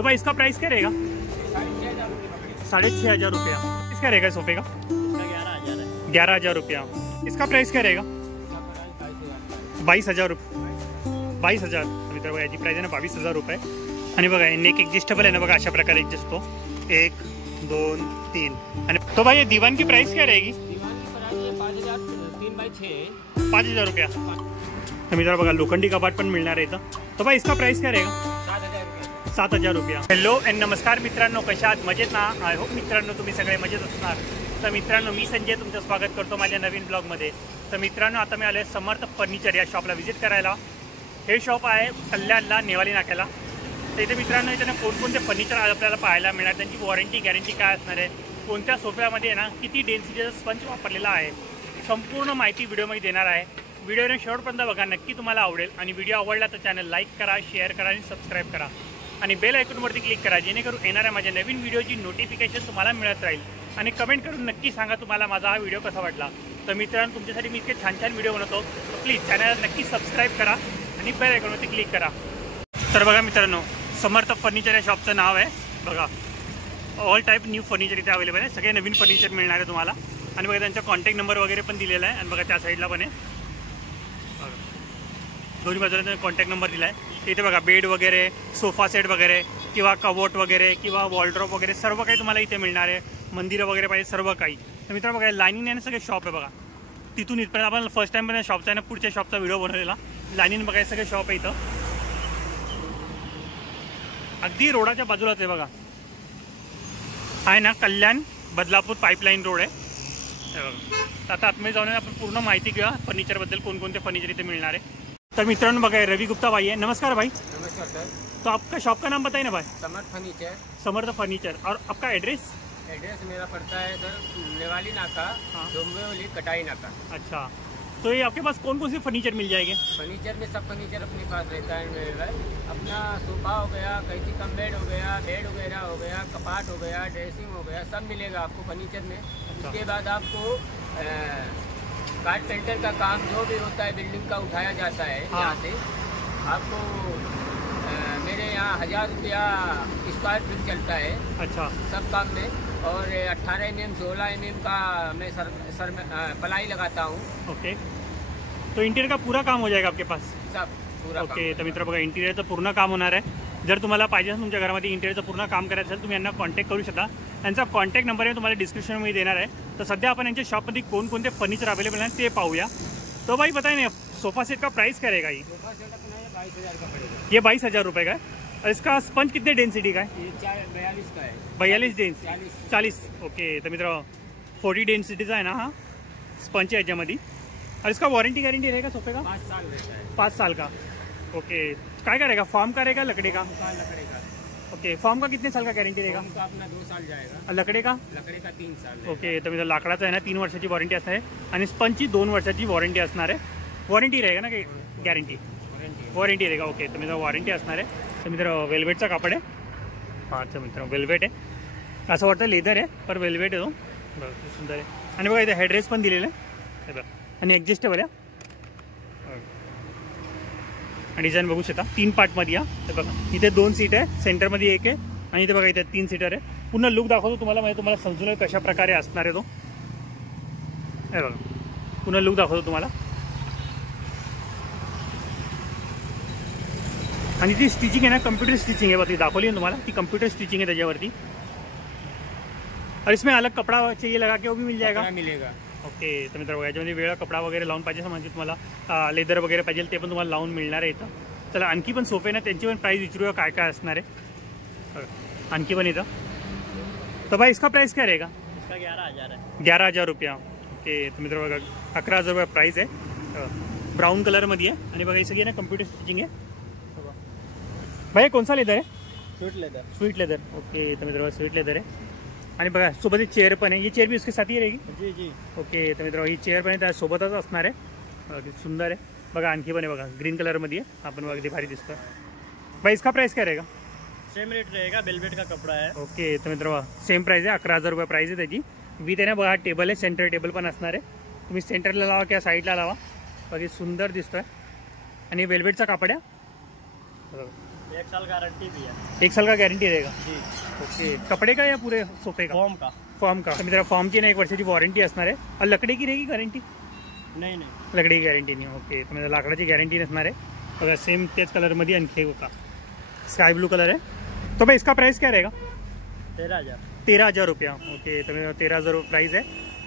तो भाई इसका प्राइस क्या रहेगा? 6,500 रुपया। इसका रहेगा सोफे का 11,000 रुपया। इसका प्राइस क्या रहेगा? 22,000 रुपये। 22,000 मित्रांनो याची प्राइस आहे ना 22,000 रुपये। आणि बघा नेक एक्झिस्टेबल आहे ना बघा, अशा प्रकारे एक्झिस्ट हो 1 2 3। आणि तो भाई दीवान की प्राइस क्या रहेगी? 5,000 रुपया। तर मित्रांनो बघा लोखंडी कपाट पण मिळणार आहे इथं। तो भाई इसका प्राइस क्या रहेगा? 7,000 रुपया। हॅलो अँड नमस्कार मित्रांनो, कशा आहात? मजेत ना? आय होप मित्रांनो तुम्ही सगळे मजेत असणार। तर मित्रांनो मी संजय तुमचं स्वागत करतो माझ्या नवीन ब्लॉगमध्ये। तर मित्रांनो आता मी आले समर्थ फर्निचर या शॉपला व्हिजिट करायला। हे शॉप आहे कल्याणला नेवाली नाक्याला। तर इथे मित्रांनो इथे कोणकोणते फर्निचर आपल्याला पाहायला मिळणार, त्यांची वॉरंटी गॅरंटी काय असणार आहे, कोणत्या सोफ्यामध्ये ना किती डेन्सिटीचा स्पंज वापरलेला आहे, संपूर्ण माहिती व्हिडिओमध्ये देणार आहे। व्हिडिओने शेवटपर्यंत बघा, नक्की तुम्हाला आवडेल। आणि व्हिडिओ आवडला तर चॅनल लाईक करा, शेअर करा आणि सबस्क्राईब करा आणि बेल आयकॉनवरती क्लिक करा, जेणेकरून येणाऱ्या माझ्या नवीन व्हिडिओची नोटिफिकेशन तुम्हाला मिळत राहील। आणि कमेंट करून नक्की सांगा तुम्हाला माझा हा व्हिडिओ कसा वाटला। तर मित्रांनो तुमच्यासाठी मी इतके छान छान व्हिडिओ बनवतो, तर प्लीज चॅनलला नक्की सबस्क्राईब करा आणि बेल आयकॉनवरती क्लिक करा। तर बघा मित्रांनो समर्थ फर्निचर या शॉपचं नाव आहे बघा। ऑल टाईप न्यू फर्निचर इथे अवेलेबल आहे, सगळे नवीन फर्निचर मिळणार आहे तुम्हाला। आणि बघा त्यांचा कॉन्टॅक्ट नंबर वगैरे पण दिलेला आहे। आणि बघा त्या साईडला पण आहे बघा, दोन्ही बाजूला त्यांचा कॉन्टॅक्ट नंबर दिला आहे। इथे बघा बेड वगैरे, सोफा सेट वगैरे किंवा कवोट वगैरे किंवा वॉलड्रॉप वगैरे सर्व काही तुम्हाला इथे मिळणार आहे। मंदिरं वगैरे पाहिजे सर्व काही। तर मित्रांनो बघा लाईनिंग आहे ना सगळे शॉप आहे बघा, तिथून इथपर्यंत आपण फर्स्ट टाइम पण शॉपचा आहे ना पुढच्या शॉपचा व्हिडिओ बनवलेला। लाईनिंग बघा सगळे शॉप आहे इथं, अगदी रोडाच्या बाजूलाच आहे बघा। आहे ना कल्याण बदलापूर पाईपलाईन रोड आहे बघा। तर आता आतमध्ये जाऊन आपण पूर्ण माहिती घेऊया फर्निचरबद्दल, कोणकोणते फर्निचर इथे मिळणार आहे। तर मित्रांनो बघा रवि गुप्ता भाई है। नमस्कार भाई। नमस्कार सर। तो आपका शॉप का नाम बताइए ना भाई। समर्थ फर्नीचर। समर्थ फर्नीचर। और आपका एड्रेस? एड्रेस मेरा पड़ता है सर नेवाली नाका, डोंबिवली कटाई नाका। अच्छा, तो ये आपके पास कौन कौन से फर्नीचर मिल जाएंगे? फर्नीचर में सब फर्नीचर अपने पास रहता है मेरा। अपना सोफा हो गया, कैची कम बेड हो गया, बेड वगैरह हो गया, कपाट हो गया, ड्रेसिंग हो गया, सब मिलेगा आपको फर्नीचर में। उसके बाद आपको कारपेंटर का काम जो भी होता है बिल्डिंग का उठाया जाता है यहाँ से। आपको मेरे यहाँ 1,000 रुपया स्क्वायर फीट चलता है। अच्छा, सब काम में। और 18 mm 16 mm का मैं सर में पलाई लगाता हूँ। ओके, तो इंटीरियर का पूरा काम हो जाएगा आपके पास? सब पूरा। ओके, तर मित्र बघा इंटिरियरचं पूर्ण काम होणार आहे। जर तुम्हाला पाहिजे असेल तुमच्या घरामध्ये इंटिरियरचं पूर्ण काम करायचं असेल तुम्ही यांना कॉन्टॅक्ट करू शकता। त्यांचा कॉन्टॅक्ट नंबर आहे तुम्हाला डिस्क्रिप्शनमध्ये देणार आहे। तर सध्या आपण यांच्या शॉपमध्ये कोणकोणते फर्निचर अवेलेबल आहे ते पाहूया। तो भाई बताइए ना सोफा सेट का प्राइस क्या रहेगा? ये सोफा सेट अपना 22,000 का पड़ेगा। ये 22,000 रुपये का है। और इसका स्पंज कितने डेंसिटी का है? ये 42 का है। 42 डेंसिटी 40। ओके, तर मित्र 40 डेंसिटीचा आहे ना हा स्पंज आहे याच्यामध्ये। और इसका वारंटी गारंटी रहेगा सोफे का? 5 साल रहता है। 5 साल का। ओके, काय का रहेगा? फॉर्म का रहेगा लकड़ी का? लकड़ी का। ओके, फॉर्म का कितने साल का गारंटी रहेगा? फॉर्म का अपना 2 साल जाएगा। और लकड़ी का? लकड़ी का 3 साल। ओके, तर मित्र लाकडाचं आहे ना 3 वर्षाची वॉरंटी असणार आहे आणि स्पंजची 2 वर्षाची वॉरंटी असणार आहे। वॉरंटी रहेगा ना की गॅरंटी? वॉरंटी रहेगा। ओके, तर मित्र वॉरंटी असणार आहे। तर मित्र वेल्वेटचा कापड आहे। हां तर मित्र वेल्वेट आहे, असं वाटतं लेदर आहे पर वेल्वेट आहे तो बघा, सुंदर आहे। आणि बघा इथे हेडरेस पण दिलेलं आहे हे बघा, आणि ॲडजस्टेबल आहे। आणि डिझाईन बघू शकता 3 पार्टमध्ये या। हे बघा इथे 2 सीट आहे, सेंटरमध्ये 1 आहे आणि इथे बघा इथे 3 सीटर आहे। पूर्ण लुक दाखवतो तुम्हाला, म्हणजे तुम्हाला समजून कशा प्रकारे असणार आहे तो। हे बघा पूर्ण लुक दाखवतो तुम्हाला। आणि ती स्टिचिंग आहे ना कम्प्यूटर स्टिचिंग आहे बघा, ती दाखवली आहे तुम्हाला, ती कम्प्यूटर स्टिचिंग आहे त्याच्यावरती। और इसमें अलग कपड़ा चाहिए लगा के वो भी मिल जाएगा? मिलेगा। ओके, तर मित्र याच्यामध्ये वेगळा कपडा वगैरे लावून पाहिजे म्हणजे तुम्हाला लेदर वगैरे पाहिजे ते पण तुम्हाला लावून मिळणार आहे इथं। चला आणखी पण सोफे ना त्यांची पण प्राइस विचारूया काय काय असणार आहे आणखी पण इथं। तर भाई इसका प्राइस क्या रहेगा? इसका 11,000 है। 11,000 रुपया। ओके, तर मित्र बघा 11,000 रुपये प्राइस आहे, ब्राऊन कलरमध्ये आहे। आणि बघा हे सगळी ना कम्प्यूटर स्टिचिंग आहे। भाई कौन सा लेदर है? Sweet leather. Sweet leather. Okay, तर मित्र स्वीट लेदर आहे। आणि बघा सोबत एक चेअर पण आहे, ये चेअर भी उसके साथ ही रहेगी? जी जी। ओके, तर मित्र ही चेअर पण आहे त्यासोबतच असणार आहे। बघा सुंदर आहे बघा, आणखी पण आहे बघा ग्रीन कलरमध्ये आहे, आपण बघा किती भारी दिसतं। भाई इसका प्राइस क्या रहेगा? सेम रेट रहेगा, वेलवेट का कपड़ा है। ओके, तर मित्र सेम प्राइस आहे, 11,000 रुपये प्राइस आहे त्याची। विथ आहे ना बघा टेबल आहे, सेंटर टेबल पण असणार आहे। तुम्ही सेंटरला लावा किंवा साईडला लावा, बघा सुंदर दिसतोय। आणि वेल्वेटचा कापड आहे 1 साल गारंटी भी है। 1 साल का गॅरंटी रहेगा जी। ओके. कपडे का या पुरे सोफे का? फॉर्म का। फॉर्म का. तर मित्रांनो फॉर्मची ना 1 वर्षाची वॉरंटी असणार आहे. आणि लकडी की रहेगी गॅरंटी? नहीं नहीं, लकडी की गॅरंटी नाही. ओके. तर म्हणजे लाकडाची गॅरंटी नसणार आहे. बघा सेम त्याच कलरमध्ये आणखी होता स्काई ब्लू कलर है. तो भाई इसका प्राइस क्या रहेगा? 13,000। 13,000 रुपया. ओके. तो 13,000 प्राइस है.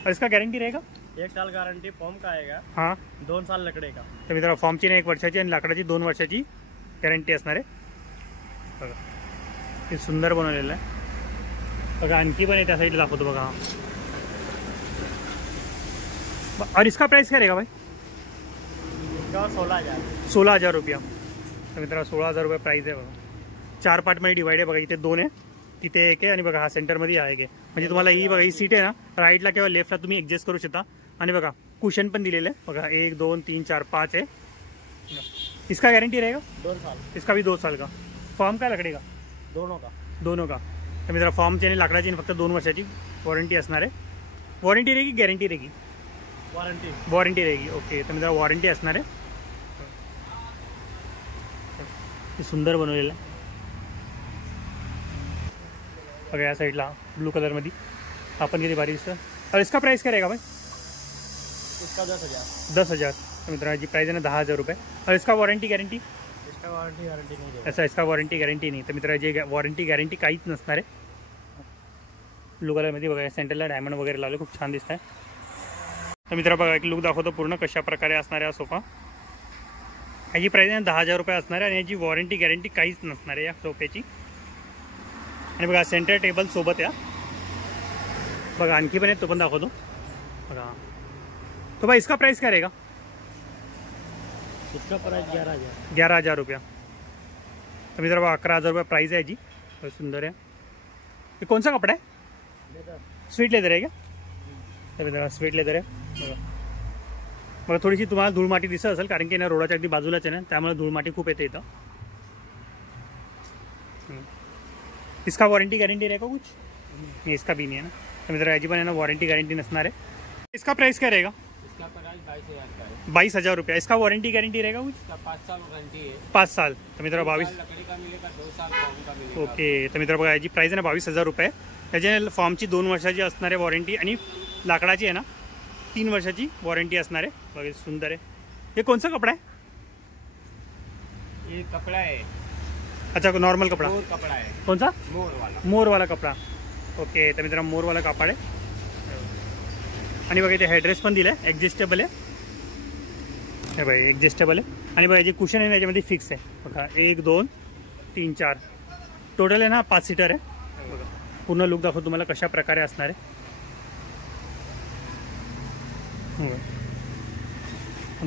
और इसका गॅरंटी रहेगा? 1 साल गारंटी फॉर्म का आएगा। हां. 2 साल लकड़े का। तर मित्रांनो फॉर्मची ना 1 वर्षाची आणि लाकडाची 2 वर्षाची गॅरंटी असणार आहे. बघा हे सुंदर बनवलेलं आहे. बघा आणखी पण आहे त्या साईडला दाखवतो बघा. और इसका प्राइस क्या रहेगा भाई? 16,000। 16,000 रुपया. तर मित्रांनो 16,000 रुपये प्राइस आहे बघा. 4 पार्टमध्ये डिवाइड आहे बघा. इथे 2 आहे, तिथे 1 आहे आणि बघा हा सेंटरमध्ये आहे एक. म्हणजे तुम्हाला ही बघा ही सीट आहे ना राईटला किंवा लेफ्टला तुम्ही ॲडजस्ट करू शकता. आणि बघा कुशन पण दिलेलं आहे बघा. 1 2 3 4 5 है. इसका गारंटी रहेगा? 2 साल। इसका भी 2 साल का. फॉर्म का लकड़ी का? दोनों का। दोनों का. तर मित्रांनो फॉर्मची आणि लाकडाची फक्त 2 वर्षाची वॉरंटी असणार आहे. वॉरंटी रहेगी गॅरंटी रहेगी? वारंटी। वॉरंटी रहेगी. ओके. तर मित्रांनो वॉरंटी असणार आहे. हे सुंदर बनवलेलं आहे बघा. या साईडला ब्लू कलरमध्ये आपण किती भारी दिसतं. और इसका प्राइस क्या रहेगा भाई? इसका 10,000। 10,000. तो मित्रांनो जी प्राइस है ना 10,000 रुपये. और इसका वारंटी गॅरंटी? इसका वारंटी गारंटी नहीं है। ऐसा इसका वॉरंटी गॅरंटी नाही. तर मित्रांनो जे वॉरंटी गॅरंटी काहीच नसणार आहे. ब्लू कलरमध्ये बघा सेंटरला डायमंड वगैरे लावले खूप छान दिसत आहे. तर मित्रांनो बघा एक लुक दाखवतो पूर्ण कशा प्रकारे असणार आहे हा सोफा. याची प्राइस आहे 10,000 रुपये असणार आहे आणि याची वॉरंटी गॅरंटी काहीच नसणार आहे या सोफ्याची. आणि बघा सेंटर टेबल सोबत या बघा आणखी पण आहे तो पण दाखवतो बघा. तो भाई इसका प्राइस क्या रहेगा? इसका प्राइस 11,000। 11,000 रुपया. तर मित्रांनो 11,000 रुपये प्राइस आहे याची. बहुत सुंदर आहे. ये कौन सा कपड़ा है? स्वीट लेदर आहे का? तर मित्रांनो स्वीट लेदर आहे बघा. बघा थोडीशी तुम्हाला धूळमाटी दिसत असेल कारण की ना रोडाच्या अगदी बाजूलाच आहे ना त्यामुळे धूळमाटी खूप येते इथं. इसका वारंटी गारंटी रहेगा कुछ? नहीं इसका भी नहीं है ना. तर मित्रांनो याची पण आहे ना वॉरंटी गारंटी नसणार आहे. इसका प्राइस क्या रहेगा? इसका प्राइस 22,000 का है। 22,000 रुपया. इसका वारंटी गारंटी रहेगा कुछ? इसका 5 साल वारंटी है। 5 साल. तर मित्रांनो 22. लकड़ी का मिलेगा, 2 साल फॉर्म का मिलेगा। ओके. तर मित्रांनो बघा याची प्राइस आहे ना 22,000 रुपये. त्याच्या फॉर्मची 2 वर्षाची असणार आहे वॉरंटी आणि लाकडाची आहे ना 3 वर्षाची वॉरंटी असणार आहे. बघा सुंदर आहे. हे कोणचा कपडा आहे? ये कपड़ा है, अच्छा नॉर्मल कपडा. मोर कपड़ा है। कौन सा? मोर वाला। मोर वाला कपडा. ओके. तर मित्रांनो मोर वाला कापड आहे आणि बघा इथे हेडरेस पण दिलं आहे ॲडजस्टेबल आहे. हे बघा ॲडजस्टेबल आहे आणि बघा जे कुशन आहे ना याच्यामध्ये फिक्स आहे बघा. 1 2 3 4 टोटल आहे ना 5 सीटर आहे बघा. पूर्ण लुक दाखवतो तुम्हाला कशा प्रकारे असणार आहे.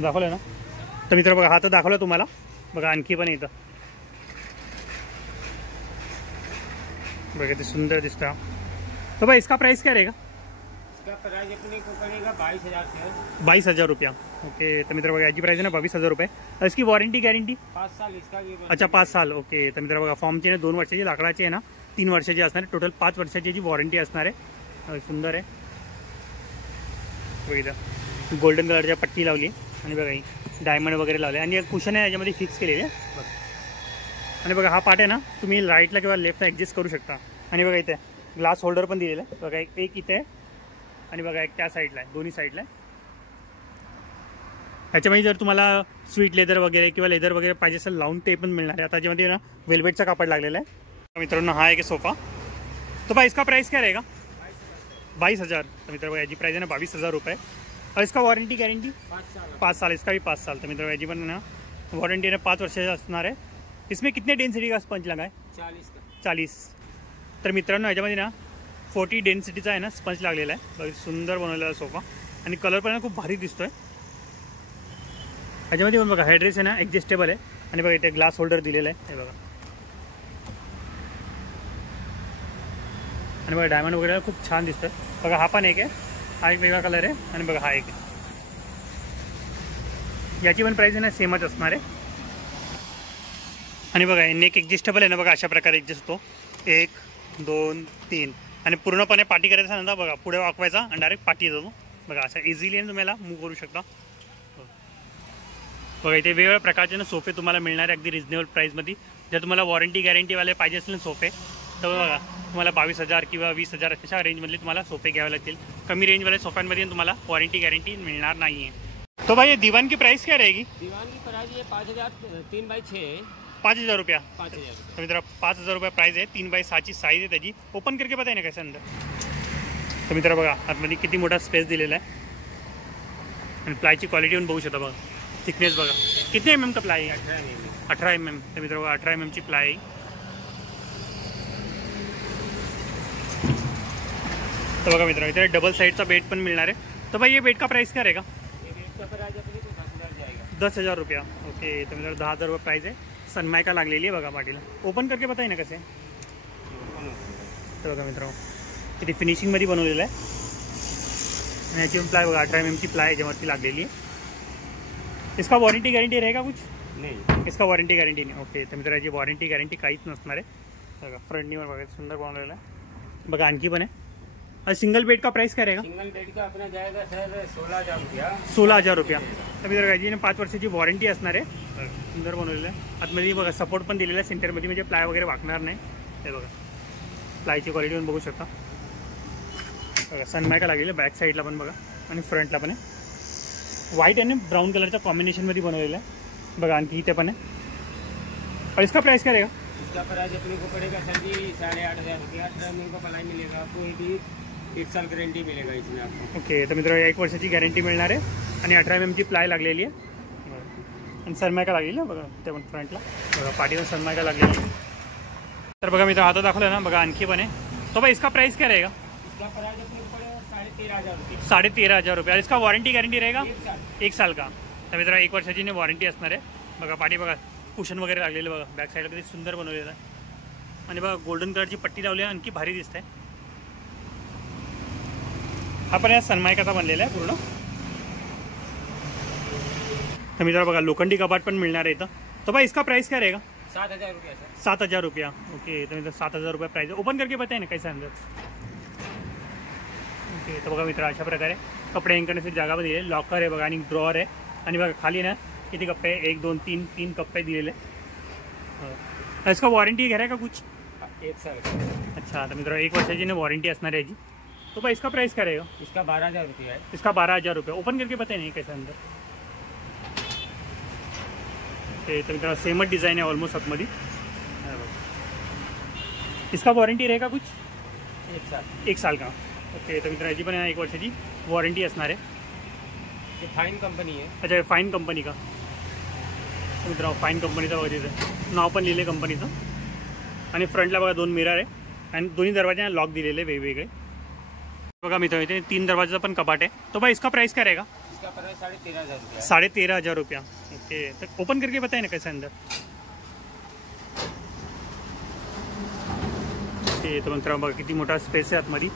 दाखवलं ना. तर मित्र बघा हा तर दाखवला तुम्हाला बघा आणखी पण इथं बघा ते सुंदर दिसतं. तो भाई इसका प्राइस क्या रहेगा? इसका प्राइस अपने को पड़ेगा 22,000 से। 22,000 रुपया. ओके. तर मित्र बघा याची प्राइस आहे ना 22,000 रुपये. और इसकी वॉरंटी गॅरंटी? 5 साल इसका भी। अच्छा 5 साल. ओके. तर मित्र बघा फॉर्मची ना 2 वर्षाची, लाकडाची आहे ना 3 वर्षाची असणार आहे. टोटल 5 वर्षाची जी वॉरंटी असणार आहे. सुंदर आहे बघा. इथं गोल्डन कलरच्या पट्टी लावली आणि बघा ही डायमंड वगैरे लावले आणि कुशन आहे याच्यामध्ये फिक्स केलेले आहे. आणि बघा हा पार्ट आहे ना तुम्ही राईटला किंवा लेफ्टला ॲडजस्ट करू शकता. आणि बघा इथे ग्लास होल्डर पण दिलेलं आहे बघा. एक इथे आहे आणि बघा एक त्या साईडला आहे, दोन्ही साईडला आहे. ह्याच्यामध्ये जर तुम्हाला स्वीट लेदर वगैरे किंवा लेदर वगैरे पाहिजे असेल लावून ते पण मिळणार आहे. आता त्याच्यामध्ये ना वेल्वेटचा कापड लागलेला आहे. मित्रांनो हा आहे सोफा. तो भाई इसका प्राइस क्या रहेगा? 22,000. तर मित्र बघा याची प्राइस आहे ना 22,000 रुपये. और इसका वारंटी गॅरंटी? 5 साल. इसका भी 5 साल. तर मित्र याची पण ना वॉरंटी ना 5 वर्षाची असणार आहे. इसमें कितने डेन्सिटी का स्पंज लगा आहे? 40. तर मित्रांनो याच्यामध्ये ना 40 डेन्सिटीचा आहे ना स्पंज लागलेला आहे बघा. सुंदर बनवलेला सोफा आणि कलर पण खूप भारी दिसतोय. याच्यामध्ये पण बघा हेडरेस आहे ना ॲडजस्टेबल आहे आणि बघा इथे ग्लास होल्डर दिलेला आहे हे बघा. आणि बघा डायमंड वगैरे खूप छान दिसतोय बघा. हा पण एक आहे, हा एक वेगळा कलर आहे आणि बघा हा एक आहे. याची पण प्राइस आहे ना सेमच असणार आहे. आणि बघा नेक ॲडजस्टेबल आहे ना बघा. अशा प्रकारे ॲडजस्ट होतो. 1 2 3 आणि पूर्णपणे पाठी करायचा नंतर बघा पुढे वाकवायचा आणि डायरेक्ट पाठी जातो बघा. असं इझिली तुम्हाला मूव्ह करू शकता बघा. इथे वेगवेगळ्या प्रकारचे ना सोफे तुम्हाला मिळणार आहे अगदी रिजनेबल प्राईसमध्ये. जर तुम्हाला वॉरंटी गॅरंटीवाले पाहिजे असेल सोफे तर बघा तुम्हाला 22,000 किंवा 20,000 अशा रेंजमधले तुम्हाला सोफे घ्यावे लागतील। कमी रेंजवाले सोफ्यांमध्ये तुम्हाला वॉरंटी गॅरंटी मिळणार नाही है। तो भाई ये दीवान की प्राइस क्या रहेगी? दीवान की प्राइस ये 5,000 3x6 5,000 रुपया। 5,000 रुपये। तर मित्र 5,000 रुपये प्राइस आहे। 3x6 साईज आहे त्याची। ओपन करके बताय ना कसं अंदर। तर मित्र बघा आतमध्ये किती मोठा स्पेस दिलेला आहे आणि प्लायची क्वालिटी पण बघू शकता बघा। थिकनेस बघा कितने mm का प्लाई है? 18 mm। तर मित्र बघा 18 mm ची प्लाई आहे। तो बघा मित्र इथे डबल साइडचा बेड पण मिळणार आहे। तो भाई ये बेड का प्राइस क्या रहेगा? ये बेड का प्राइस अपने को 10,000 जाएगा। 10,000 रुपया। ओके तर मित्र 10,000 रुपये प्राइस आहे। सनमायका लागलेली आहे बघा पाठीला। ओपन करके बताय ना कसे। तर बघा मित्र किती फिनिशिंगमध्ये बनवलेलं आहे आणि याची पण प्लाई बघा 18 mm की प्लाई याच्यावरती लागलेली आहे। इसका वॉरंटी गॅरंटी रहेगा कुछ? नहीं, इसका वॉरंटी गॅरंटी नाही। ओके तर मित्र याची वॉरंटी गॅरंटी काहीच नसणार आहे। बघा फ्रंटनी बघा सुंदर बनवलेलं आहे बघा। आणखी पण आहे। और सिंगल बेड का प्राइस क्या रहेगा? सिंगल बेड का अपना जाएगा सर 16,000 रुपया। 16,000 रुपया। तर मित्र याची 5 वर्षाची वॉरंटी असणार आहे। सुंदर बनवलेलं आहे। आतमध्ये बघा सपोर्ट पण दिलेला आहे सेंटरमध्ये म्हणजे प्लाय वगैरे वाकणार नाही। हे बघा प्लायची क्वालिटी पण बघू शकता बघा। सनमायका लागलेलं आहे बॅक साईडला पण बघा आणि फ्रंटला पण आहे। व्हाईट आणि ब्राउन कलरच्या कॉम्बिनेशनमध्ये बनवलेलं आहे बघा। आणखी इथे पण आहे। और इसका प्राइस क्या रहेगा? इसका प्राइस अपने को पड़ेगा सर जी 8,500 रुपया। 18 mm का प्लाई मिलेगा आपको। ये भी 1 साल गारंटी मिलेगा इसमें आपको। ओके तर मित्र 1 वर्षाची गॅरंटी मिळणार आहे आणि 18 mm ची प्लाय लागलेली आहे आणि सनमायका लागलेली आहे बघा। ते पण फ्रंटला बघा पाठीवर सनमायका लागलेली आहे। तर बघा मित्र आता दाखवलं ना बघा आणखी पण आहे। तो भाई इसका प्राइस क्या रहेगा? इसका प्राइस अपने को पड़ेगा 13,500 रुपये। 13,500 रुपये। इसका वॉरंटी गॅरंटी रहेगा 1 साल। 1 साल का। तर मित्र 1 वर्षाची वॉरंटी असणार आहे बघा। पाठी बघा कुशन वगैरे लागलेलं बघा। बॅक साईडला किती सुंदर बनवलेलं आहे आणि बघा गोल्डन कलरची पट्टी लावली आहे आणखी भारी दिसते। हा पण या सनमायकाचा बनलेला आहे पूर्ण। तर मित्र बघा लोखंडी कपाट पण मिळणार आहे इथं। तो भाई इसका प्राइस क्या रहेगा? 7,000 रुपया सर। 7,000 रुपया। ओके तर मित्र 7,000 रुपये प्राइस आहे। ओपन करके बताय ना कैसा अंदर। ओके तर बघा मित्र अशा प्रकारे कपडे हँग करण्यासाठी जागा पण दिली आहे। लॉकर आहे बघा आणि ड्रॉअर आहे आणि बघा खाली ना किती कप्पे आहे 1 2 3 कप्पे दिलेले आहे। इसका वॉरंटी घेरा का कुछ? 1 साल। अच्छा तो मित्रों 1 वर्षाची वॉरंटी असणार है जी। तो भाई इसका प्राइस क्या रहेगा? इसका 12,000 रुपया है। इसका 12,000 रुपये। ओपन करके बताए नहीं कैसे अंदर। ओके तो मित्रों सेमच डिज़ाइन है ऑलमोस्ट आतमध्ये। इसका वॉरंटी रहेगा कुछ? 1 साल। 1 साल का। ओके तो मित्रों याची पण 1 वर्षाची वॉरंटी असणार आहे। ये फाइन कंपनी है। अच्छा फाइन कंपनी का। तो मित्रों फाइन कंपनीचा वगैरे तिथं नाव पण लिहिले कंपनीचं आणि फ्रंटला बघा 2 मिरर आहे आणि दोन्ही दरवाजे लॉक दिलेले वेगवेगळे बघा मित्रों। इथे 3 दरवाजेचं पण कपाट आहे। तो भाई इसका प्राइस क्या रहेगा? इसका प्राइस 13,500 रुपया। 13,500 रुपया। ओके तो ओपन करके बताए ना कैसे अंदर। ओके तो मित्रों बघा किती मोठा स्पेस आहे आतमध्ये।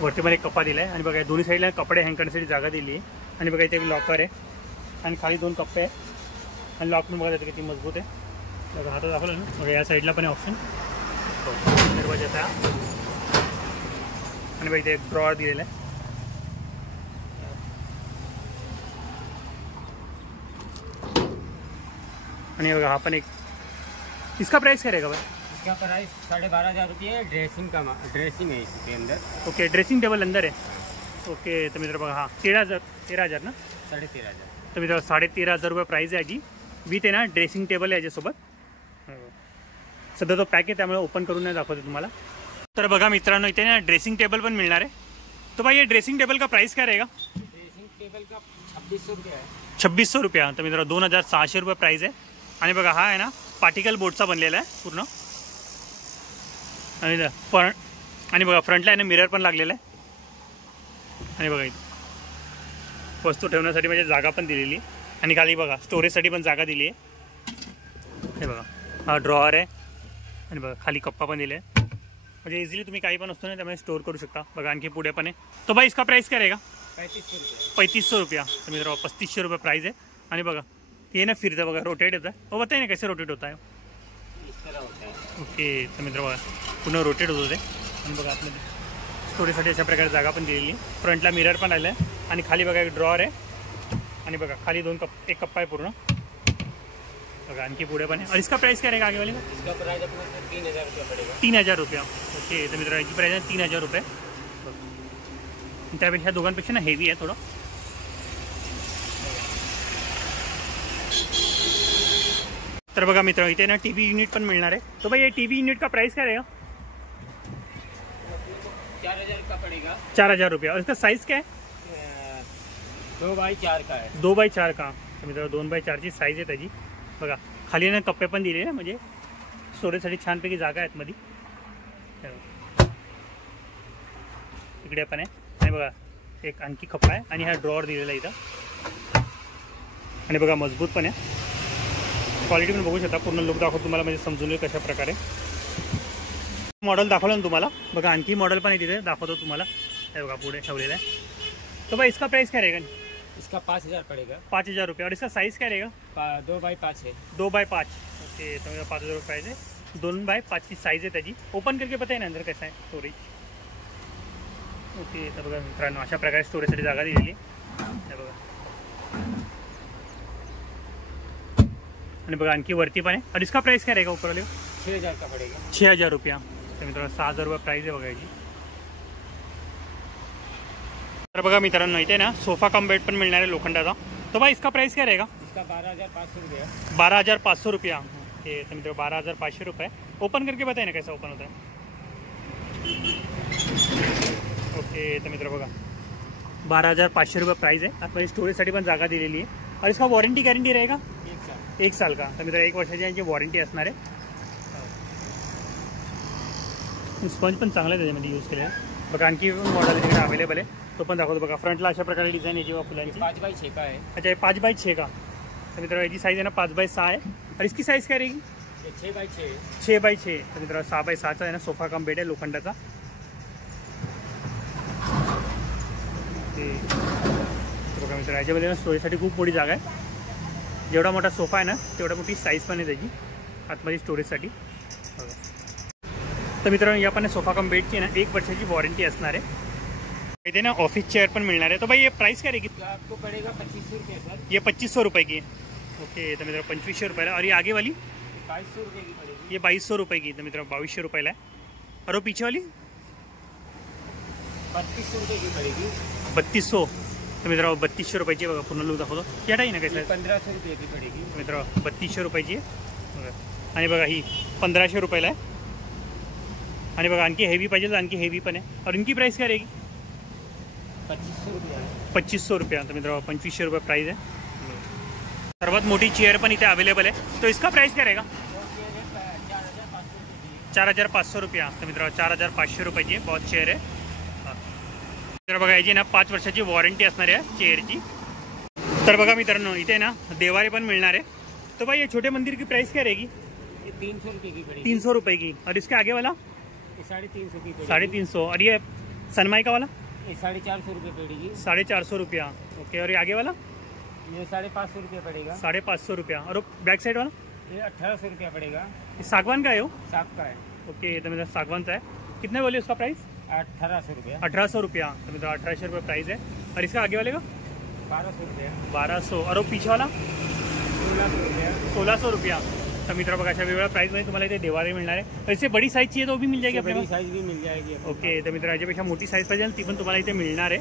वरती पण एक कप्पा दिला आहे आणि बघा दोन्ही साईडला कपडे हँग करण्यासाठी जागा दिली आहे आणि बघा इथे एक लॉकर आहे आणि खाली 2 कप्पे आहे आणि लॉक पण बघा किती मजबूत आहे बघा। हातात दाखवलं ना बघा या साईडला पण आहे ऑप्शन दरवाजाचा आणि बघा इथे एक ड्रॉअर दिलेला आहे आणि बघा हा पण एक। इसका प्राइस क्या रहेगा भाई? इसका प्राइस 12,500 रुपये है। ड्रेसिंग है इसके अंदर। ओके ड्रेसिंग टेबल अंदर आहे। ओके तर मित्र बघा हा 13,000 ना। 13,500। तर मित्र 13,500 रुपये प्राइस आहे याची। विथ आहे ना ड्रेसिंग टेबल आहे याच्यासोबत। सध्या तो पॅक आहे त्यामुळे ओपन करून नाही दाखवते तुम्हाला। तर बघा मित्रांनो इथे ना ड्रेसिंग टेबल पण मिळणार आहे। तो भाई ये ड्रेसिंग टेबल का प्राइस क्या रहेगा? ड्रेसिंग टेबल का 2,600 रुपया है। 2,600 रुपया। तर मित्र 2,600 रुपये प्राइस आहे आणि बघा हा आहे ना पार्टिकल बोर्डचा बनलेला आहे पूर्ण आणि बघा फ्रंटला आहे ना मिरर पण लागलेला आहे आणि बघा इथे वस्तू ठेवण्यासाठी म्हणजे जागा पण दिलेली आणि खाली बघा स्टोरेजसाठी पण जागा दिली आहे। हे बघा हा ड्रॉअर आहे आणि बघा खाली कप्पा पण दिले आहे म्हणजे इझिली तुम्ही काही पण वस्तू नाही त्यामध्ये स्टोर करू शकता। बघा आणखी पुढे पण आहे। तो भाई इसका प्राइस क्या रहेगा? 3,500 रुपये। 3,500 रुपया। तर मित्र 3,500 रुपये प्राइस आहे आणि बघा ये ना फिरता बघा रोटेट होता है। वो बताइए ना कैसे रोटेट होता है? इस तरह होता है। ओके तर मित्र बघा पुन्हा रोटेट होत होते आणि बघा आपल्याला स्टोरेजसाठी अशा प्रकारे जागा पण दिलेली आहे। फ्रंटला मिरर पण आलं आहे आणि खाली बघा एक ड्रॉअर आहे आणि बघा खाली 2 एक कप्पा आहे पूर्ण बघा आणखी पुढे पण आहे. और इसका प्राइस क्या रहेगा आगे वाले का? इसका प्राइस अपने को 3000 रुपया पड़ेगा. 3000 रुपया. ओके तर मित्रांनो याची प्राइस आहे 3000 रुपये. त्यापेक्षा दोघांपेक्षा ना हेवी आहे थोडं. तर बघा मित्र इथे ना टीवी यूनिट पण मिळणार आहे. तो भाई ये टीवी यूनिट का प्राइस क्या रहेगा? 4000 का पड़ेगा. 4000 रुपया. और इसका साइज क्या है? 2x4 का है. 2x4 का. तर मित्र 2x4 ची साईज आहे त्याची. बघा खाली ना कप्पे पण दिले ना म्हणजे स्टोरेजसाठी छानपैकी जागा आहेत मध्ये. इकडे पण आहे आणि बघा एक आणखी कप्पा आहे आणि हा ड्रॉवर दिलेला आहे इथं. आणि बघा मजबूत पण आहे. क्वालिटी पण बघू शकता. पूर्ण लुक दाखवतो तुम्हाला म्हणजे समजून येईल कशा प्रकारे. मॉडेल दाखवलं ना तुम्हाला. बघा आणखी मॉडेल पण आहे तिथे दाखवतो तुम्हाला. हे बघा पुढे ठेवलेलं आहे. तो भाई इसका प्राइस क्या रहेगा? इसका 5000 पड़ेगा. 5000 रुपये. और इसका साइज़ क्या रहेगा? 2x5 है. 2x5. ओके तो मेरा 5000 रुपये प्राइस आहे. 2x5 की साईज आहे त्याची. ओपन करके पता आहे ना अंदर कसं आहे स्टोरेज. ओके तर बघा मित्रांनो अशा प्रकारे स्टोरेजसाठी जागा दिलेली आहे बघा. आणि बघा आणखी वरती पण आहे. और इसका प्राइस क्या रहेगा ऊपर वाले? 6000 का पड़ेगा. 6000 रुपया. तर मित्रांनो 6000 रुपये प्राइस आहे बघा याची. तर बघा मित्रांनो इथे ना सोफा कम बेड पण मिळणार आहे लोखंडाचा. तो भाई इसका प्राइस क्या रहेगा? इसका 12500 रुपया. 12500 रुपया. ये तो मित्रों 12500 रुपये. ओपन करके बताए ना कैसा ओपन होता है. ओके तर मित्र बघा 12500 रुपये प्राइस आहे. आतमध्ये स्टोरेजसाठी पण जागा दिलेली आहे. और इसका वॉरंटी गॅरंटी रहेगा? 1 साल का. तर मित्र 1 वर्षाची यांची वॉरंटी असणार आहे. स्पंज पण चांगला आहे त्याच्यामध्ये यूज केलेला. बघा आणखी मॉडेल तिकडे अवेलेबल आहे तो पण दाखवतो. बघा फ्रंटला अशा प्रकारे डिझाईन आहे जेव्हा फुलांची. 5x6 का है. अच्छा ये 5x6 का. तर मित्र याची साईज आहे ना 5x6 आहे. और इसकी साइज़ क्या रहेगी? 6x6. 6x6. तर मित्र 6x6चा आहे ना सोफा कम बेड आहे लोखंडाचा. बघा मित्र याच्यामध्ये ना स्टोरेजसाठी खूप मोठी जागा आहे. जेवढा मोठा सोफा आहे ना तेवढा मोठी साईज पण आहे त्याची आतमध्ये स्टोरेजसाठी. तर मित्रांनो या पण सोफा कम बेडची ना 1 वर्षाची वॉरंटी असणार आहे. इथे ना ऑफिस चेयर पण मिळणार आहे. तो भाई ये प्राइस क्या रहेगी? आपको पड़ेगा 2500 रुपये सर. ये 2500 रुपये की. ओके तो मित्र 2500 रुपये. और ये आगे वाली 2200 रुपये की पड़ेगी. ये 2200 रुपये की. तो मित्र 2200 रुपये है. और वो पीछे वाली 3200 रुपये की पड़ेगी. 3200. तर मित्र 3200 रुपयाची बघा पूर्ण लुक दाखवतो. क्या टाईम आहे काय? 1500 रुपये की पड़ेगी. मित्र 3200 रुपयाची आहे. आणि बघा ही 1500 रुपयाला आहे. आणि बघा आणखी हेवी पाहिजे तर आणखी हेवी पण आहे. और इनकी प्राइस क्या रहेगी? 2500 रुपया. 2500 रुपया. तर मित्र 2500 रुपये प्राइस आहे. सर्वात मोठी चेयर पण इथे अवेलेबल आहे. तो इसका प्राइस क्या रहेगा? 4500 रुपया. तर मित्र 4500 रुपयाची बहुत चेयर आहे. तर बघा याची ना 5 वर्षाची वॉरंटी असणार आहे चेयरची. तर बघा मित्रांनो इथे ना देवारे पण मिळणार आहे. तो भाई ये छोटे मंदिर की प्राइस क्या रहेगी? ये 300 रुपये की पड़ेगी. 300 रुपये की. और इसके आगे वाला? ये 350 की पड़ेगी. 350. और ये सनमाइका वाला? ये 450 रुपये पड़ेगी. 450 रुपया. ओके. और ये आगे वाला? ये 550 रुपये पड़ेगा. 550 रुपया. और बैक साइड वाला? ये 1800 रुपया पड़ेगा. ये सागवान का है वो? साग का है. ओके तो मेरा सागवान सा है. कितने बोले उसका प्राइस? 1800 रुपया. 1800 रुपया. तो मेरा 1800 रुपये प्राइस है. और इसका आगे वाले का? 1200 रुपया. 1200. और वो पीछे वाला? 1600 रुपया. 1600 रुपया. तर मित्र बघा अशा वेगवेगळ्या प्राईसमध्ये तुम्हाला इथे देवारे मिळणार आहे. और इससे बड़ी साइज चाहिए तो भी मिल जाएगी बड़ी आपल्याला? साइज भी मिल जाएगी. ओके तर मित्र याच्यापेक्षा मोठी साईज पाहिजे ती पण तुम्हाला इथे मिळणार आहे.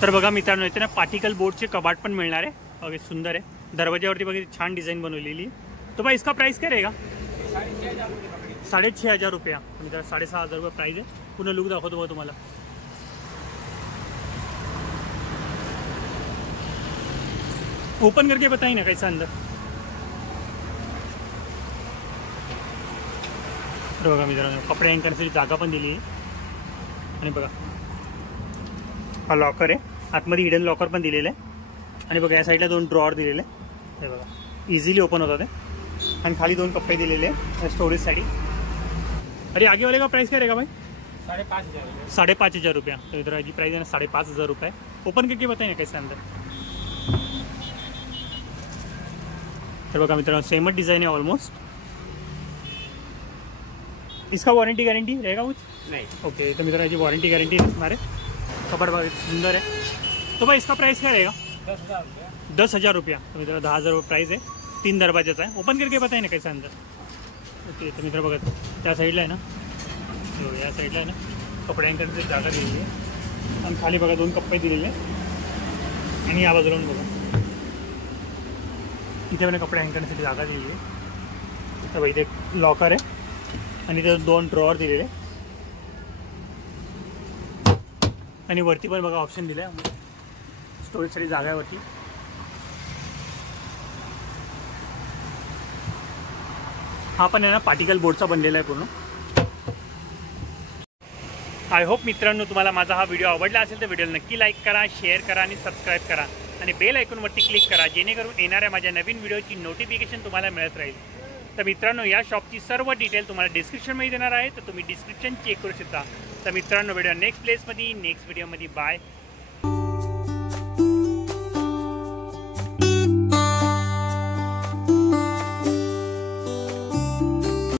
तर बघा मित्रांनो इथे ना पार्टिकल बोर्डचे कबाट पण मिळणार आहे. अगदी सुंदर आहे. दरवाज्यावरती बघा छान डिझाईन बनवलेली आहे. तो भाई इसका प्राइस क्या रहेगा? 6500 रुपया. मित्र 6500 रुपये प्राइस आहे. पूर्ण लुक दाखवतो बघा तुम्हाला. ओपन करके बताइए ना कैसा अंदर. तर बघा मित्रांनो कपडे हँग करण्यासाठी जागा पण दिली आहे. आणि बघा हा लॉकर आहे. आतमध्ये हिडन लॉकर पण दिलेलं आहे. आणि बघा या साईडला 2 ड्रॉअर दिलेले आहे. हे बघा इझिली ओपन होतात ते. आणि खाली 2 कप्पे दिलेले आहेत स्टोरेजसाठी. अरे आगे वाले का प्राइस क्या रहेगा भाई? 5500 रुपया. 5500 रुपया. तो मित्र याची प्राइस आहे ना 5500 रुपये. ओपन करके बताइए ना कैसा अंदर. तर बघा मित्रांनो सेमच डिज़ाइन है ऑलमोस्ट. इसका वारंटी गारंटी रहेगा कुछ? नहीं. ओके तो मित्र याची वारंटी गारंटी असणार आहे. कपड बघा सुंदर आहे. तो भाई इसका प्राइस क्या रहेगा? 10,000 रुपया. 10,000 रुपया. तो मित्र 10,000 रुपये प्राइस आहे. 3 दरवाजाचा आहे. ओपन करके बताय ना कैसा अंदर. ओके तर मित्र बघा त्या साईडला आहे ना, या साईडला आहे ना कपड्यांकडे जागा दिलेली आहे आणि खाली बघा 2 कप्पे दिलेले आहे आणि या बाजूला बघा इथे पण कपडे हँग करण्यासाठी जागा दिलेली आहे. तर इथे लॉकर आहे आणि इथे 2 ड्रॉवर दिलेले आहे आणि वरती पण बघा ऑप्शन दिलं आहे स्टोरेजसाठी जागा आहे वरती. हा पण आहे ना पार्टिकल बोर्डचा बनलेला आहे पूर्ण. आय होप मित्रांनो तुम्हाला माझा हा व्हिडिओ आवडला असेल तर व्हिडिओला नक्की लाईक करा, शेअर करा आणि सबस्क्राईब करा आणि बेल आयकॉनवरती क्लिक करा जेणेकरून येणाऱ्या माझ्या नवीन व्हिडिओची नोटिफिकेशन तुम्हाला मिळत राहील. तर मित्रांनो या शॉपची सर्व डिटेल तुम्हाला डिस्क्रिप्शनमध्ये देणार आहे, तर तुम्ही डिस्क्रिप्शन चेक करू शकता. तर मित्रांनो व्हिडिओ नेक्स्ट व्हिडिओमध्ये बाय.